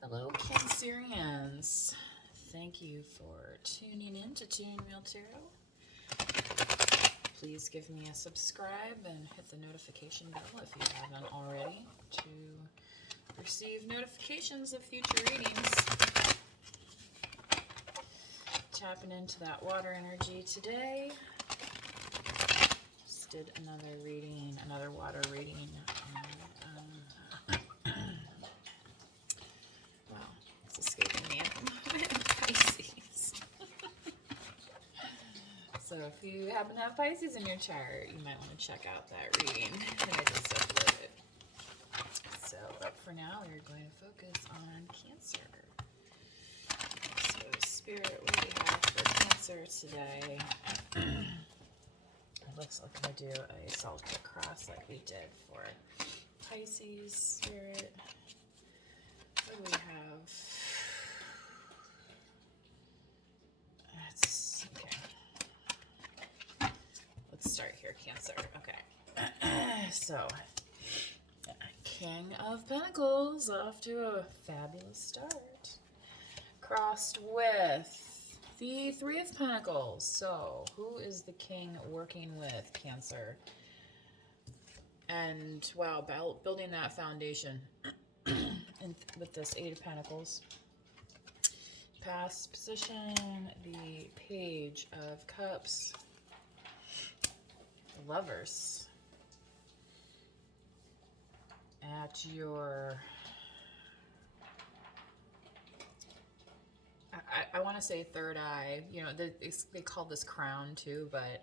Hello, Cancerians. Thank you for tuning in to Tune Real Tarot. Please give me a subscribe and hit the notification bell if you haven't already to receive notifications of future readings. Tapping into that water energy today. Just did another reading, another water reading. Wow, it's escaping me at the moment. Pisces. So if you happen to have Pisces in your chart, you might want to check out that reading that I just uploaded. So, but for now, we're going to focus on Cancer. So, Spirit, what do we have for Cancer today? It looks like I'm going to do a solitaire cross like we did for Pisces, Spirit. What do we have? That's okay. Let's start here, Cancer. Okay. So, King of Pentacles off to a fabulous start. Crossed with the Three of Pentacles. So, who is the king working with, Cancer? And, wow, building that foundation and with this Eight of Pentacles. Past position, the Page of Cups. Lovers. At your... I want to say third eye. You know, they call this crown too, but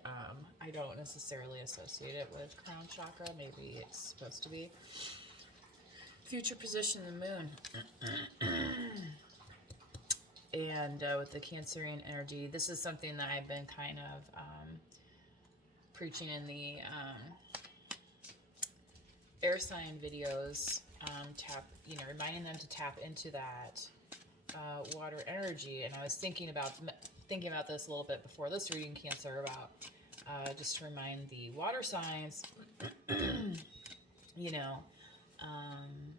I don't necessarily associate it with crown chakra. Maybe it's supposed to be. Future position, the moon. And with the Cancerian energy, this is something that I've been kind of preaching in the air sign videos. Reminding them to tap into that water energy. And I was thinking about this a little bit before this reading, Cancer, about just to remind the water signs,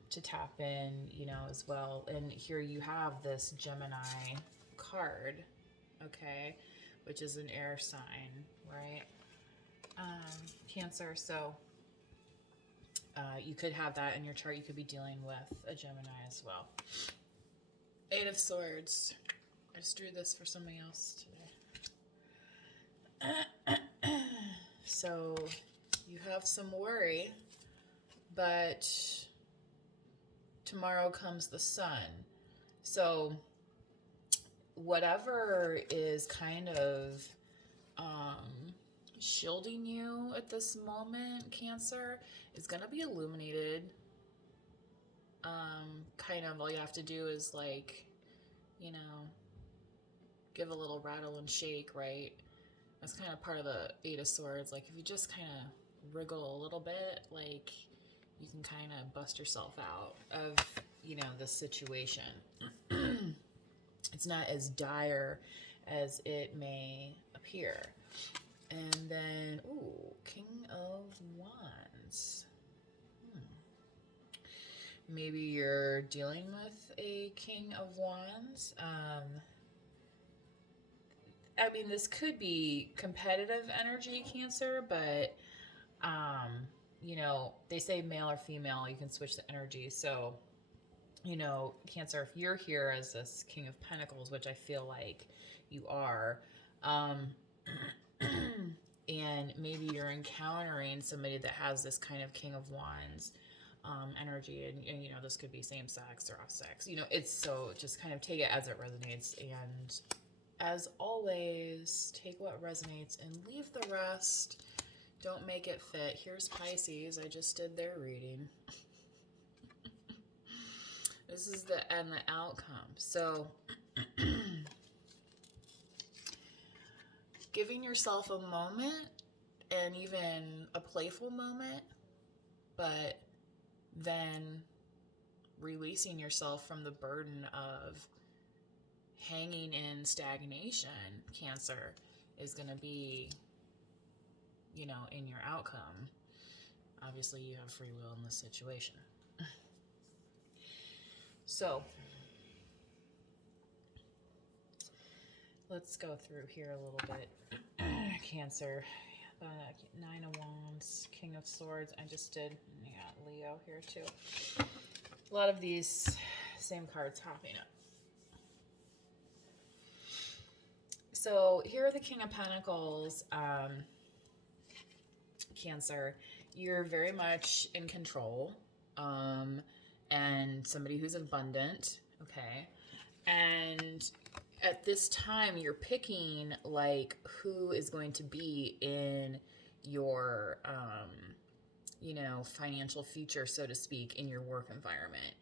to tap in, as well. And here you have this Gemini card, okay, which is an air sign, right? Cancer. So you could have that in your chart. You could be dealing with a Gemini as well. Eight of Swords. I just drew this for somebody else today. So you have some worry, but tomorrow comes the sun. So whatever is kind of shielding you at this moment, Cancer, is going to be illuminated. Kind of all you have to do is give a little rattle and shake, right? That's kind of part of the Eight of Swords. Like, if you just kind of wriggle a little bit, like, you can kind of bust yourself out of, this situation. It's not as dire as it may appear. And then, King of Wands. Maybe you're dealing with a King of Wands. This could be competitive energy, Cancer, but, they say male or female, you can switch the energy. So, Cancer, if you're here as this King of Pentacles, which I feel like you are, and maybe you're encountering somebody that has this kind of King of Wands energy, and this could be same sex or off sex. It's so just kind of take it as it resonates, and as always, take what resonates and leave the rest. Don't make it fit. Here's Pisces. I just did their reading. This is the outcome. So giving yourself a moment, and even a playful moment, but then releasing yourself from the burden of hanging in stagnation, Cancer, is going to be, in your outcome. Obviously, you have free will in this situation. So, let's go through here a little bit. Cancer. Nine of Wands, King of Swords. I just did, Leo here too. A lot of these same cards hopping up. So here are the King of Pentacles, Cancer. You're very much in control, and somebody who's abundant, okay? And at this time, you're picking, like, who is going to be in your, financial future, so to speak, in your work environment.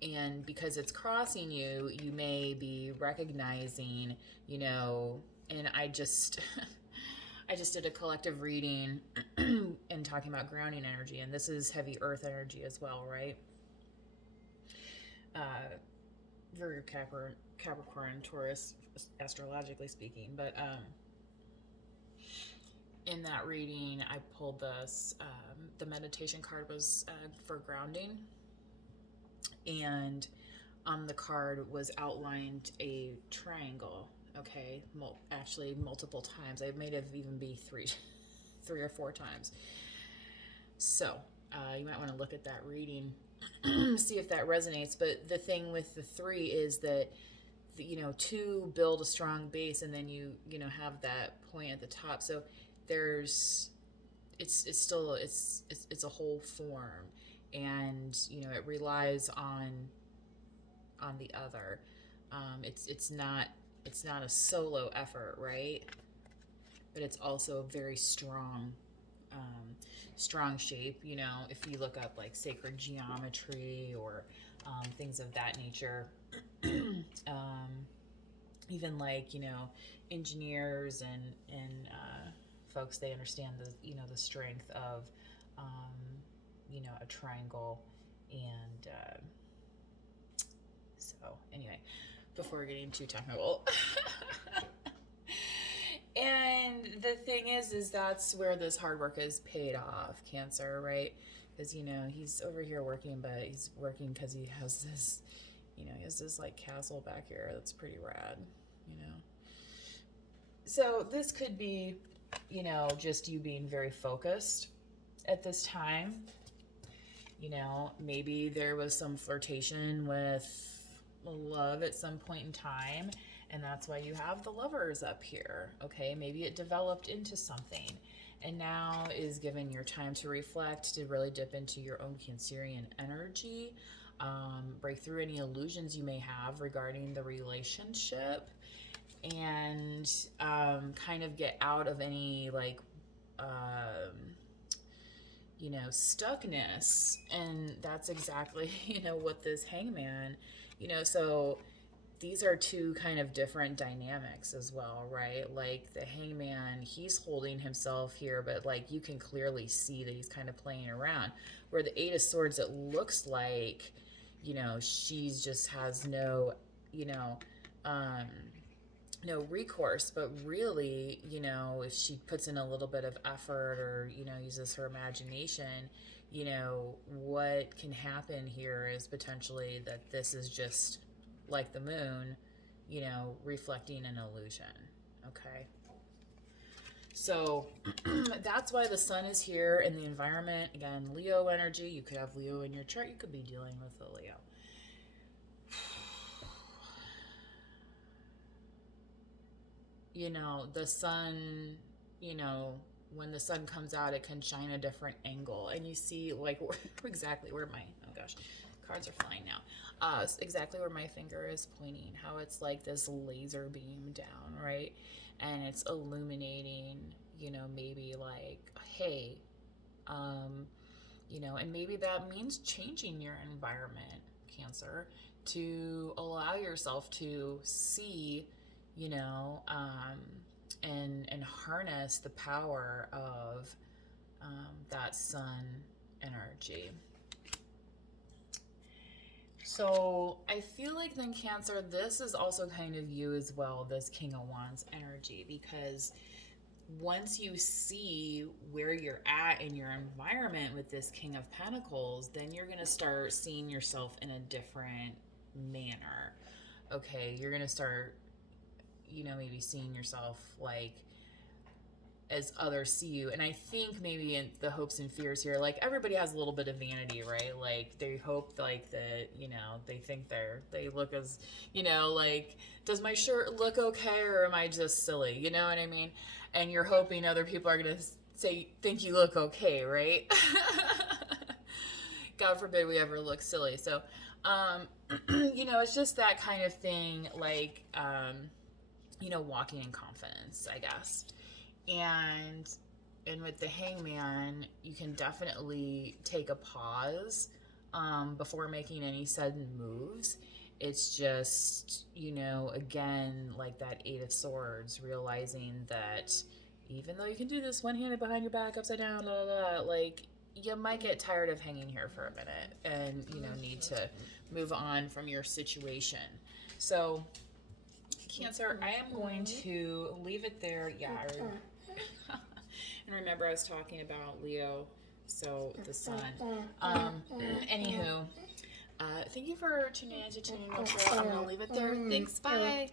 And because it's crossing you, you may be recognizing, and I just I just did a collective reading and talking about grounding energy, and this is heavy earth energy as well, right? Virgo, Capricorn, Taurus, astrologically speaking. But in that reading, I pulled this. The meditation card was for grounding, and on the card was outlined a triangle. Okay, actually multiple times. I may have even be three or four times. So you might want to look at that reading, see if that resonates. But the thing with the three is that, two build a strong base, and then you have that point at the top. So it's still a whole form, and it relies on the other. It's not a solo effort, right? But it's also a very strong shape. If you look up like sacred geometry or things of that nature, even like engineers and folks, they understand the strength of a triangle. And so anyway, before getting too technical. And the thing is that's where this hard work is paid off, Cancer, right? Because he's over here working, but he's working because he has this like castle back here that's pretty rad. So this could be just you being very focused at this time. Maybe there was some flirtation with love at some point in time, and that's why you have the Lovers up here. Okay, maybe it developed into something, and now is given your time to reflect, to really dip into your own Cancerian energy, break through any illusions you may have regarding the relationship, and kind of get out of any stuckness. And that's exactly what this Hangman, so these are two kind of different dynamics as well, right? Like the Hangman, he's holding himself here, but like you can clearly see that he's kind of playing around. Where the Eight of Swords, it looks like she's just has no recourse. But really, if she puts in a little bit of effort or uses her imagination, what can happen here is potentially that this is just like the moon, reflecting an illusion. Okay, so that's why the sun is here in the environment. Again, Leo energy. You could have Leo in your chart. You could be dealing with a Leo. The sun, when the sun comes out, it can shine a different angle, and you see like exactly where my, oh gosh, cards are flying now. Exactly where my finger is pointing, how it's like this laser beam down, right? And it's illuminating, maybe like, hey, and maybe that means changing your environment, Cancer, to allow yourself to see, and harness the power of that sun energy. So I feel like then, Cancer, this is also kind of you as well, this King of Wands energy, because once you see where you're at in your environment with this King of Pentacles, then you're going to start seeing yourself in a different manner. Okay, you're going to start, you know, maybe seeing yourself like as others see you. And I think maybe in the hopes and fears here, like everybody has a little bit of vanity, right? Like they hope like that, you know, they think they look as, you know, like, does my shirt look okay or am I just silly? You know what I mean? And you're hoping other people are going to say, think you look okay, right? God forbid we ever look silly. So, you know, it's just that kind of thing, like, you know, walking in confidence, I guess. And with the hangman, you can definitely take a pause before making any sudden moves. It's just, you know, again, like that Eight of Swords, realizing that even though you can do this one-handed behind your back, upside down, blah, blah, blah, like, you might get tired of hanging here for a minute and, you know, need to move on from your situation. So, Cancer, I am going to leave it there. Yeah, and remember I was talking about Leo, so the sun. Anywho, thank you for tuning in to Tuning Neutral. I'm going to leave it there. Thanks, bye.